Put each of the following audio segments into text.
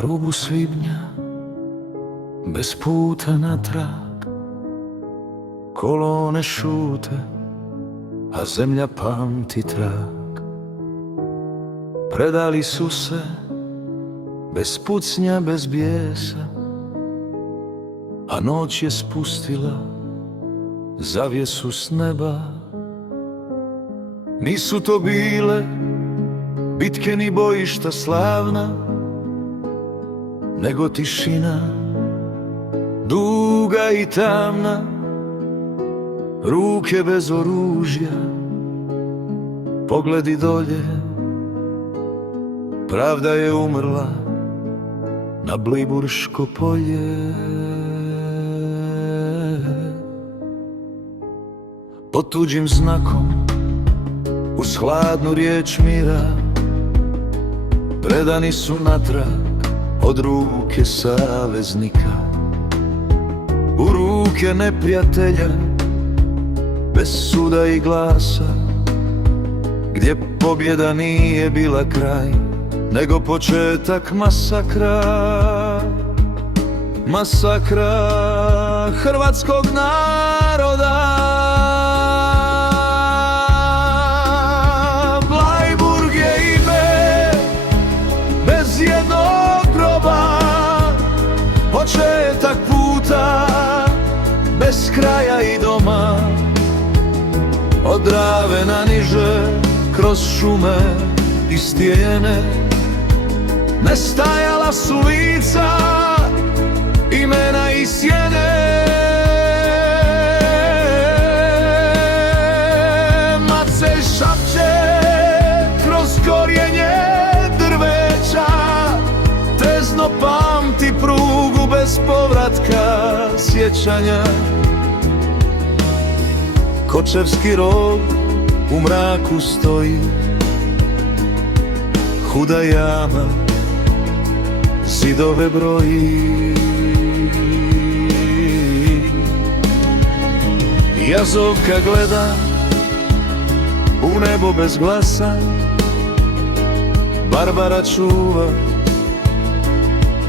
Na rubu svibnja, bez puta natrag, kolone šute, a zemlja pamti trag. Predali su se, bez pucnja, bez bijesa, a noć je spustila zavjesu s neba. Nisu to bile bitke ni bojišta slavna, nego tišina duga i tamna, ruke bez oružja, pogledi dolje. Pravda je umrla na Bliburško polje. Pod tuđim znakom, uz hladnu riječ mira, predani su natrag od ruke saveznika u ruke neprijatelja, bez suda i glasa, gdje pobjeda nije bila kraj, nego početak masakra. Masakra hrvatskog naroda. Bleiburg je ime bez jednog groba, početak puta bez kraja i doma. Od Drave na niže, kroz šume i stijene, nestajala su lica, imena i sjene. Macelj šapće kroz korijenje drveća, trezno pamti prugu bez povratka sjećanja. Kočevski rov u mraku stoji, huda jama zidove broji. Jazovka gleda u nebo bez glasa, Barbara čuva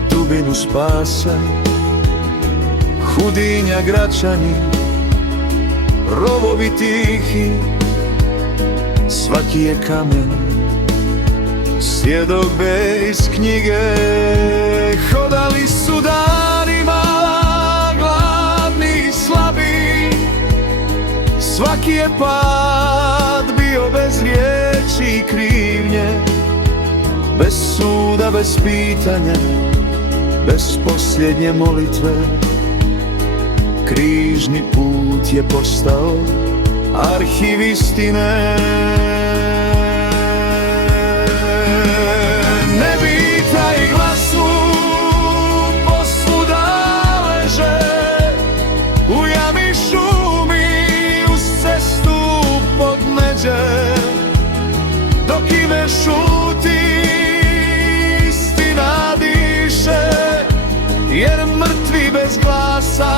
dubinu spasa. Hudinja, Gračani, rovovi tihi, svaki je kamen svjedodžbe iz knjige. Hodali su danima, gladni i slabi, svaki je pad bio bez riječi i krivnje, bez suda, bez pitanja, bez posljednje molitve. Križni put je postao arhiv istine. Ne pitaj glasu, posvuda leže, u jami, šumi, uz cestu pod međe. Dok ime šuti, istina diše, jer mrtvi bez glasa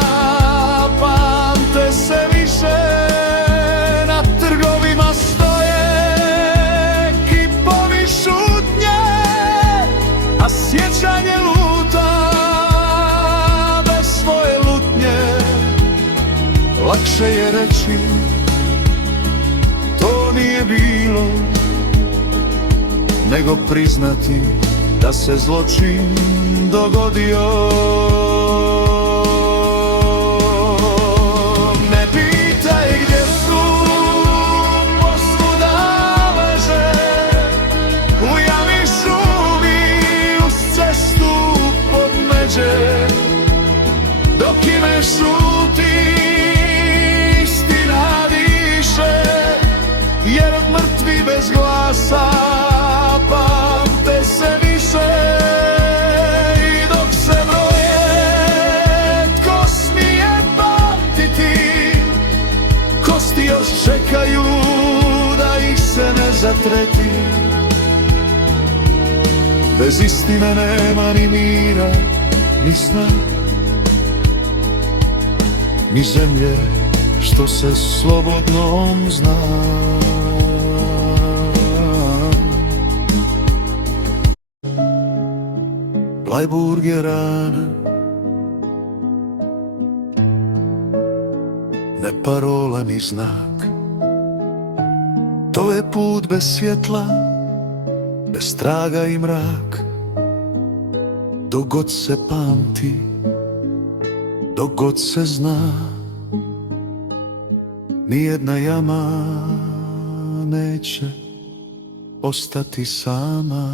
pamte se više. Na trgovima stoje kipovi šutnje, a sjećanje luta bez svoje lutnje. Lakše je reći to nije bilo, nego priznati da se zločin dogodio. Ne pitaj gdje su, posvuda leže, u jami, šumi, uz cestu pod međe. Dok ime šuti, istina diše, jer mrtvi bez glasa pamte se više. I dok se broje, tko smije pamtiti, kosti još čekaju da ih se ne zatreti. Bez istine nema ni mira, ni sna, ni zemlje što se slobodnom zna. Blajburg je rana, ne parola ni znak. To je put bez svjetla, bez traga i mrak. Dok god se pamti, dok god se zna, nijedna jama neće ostati sama.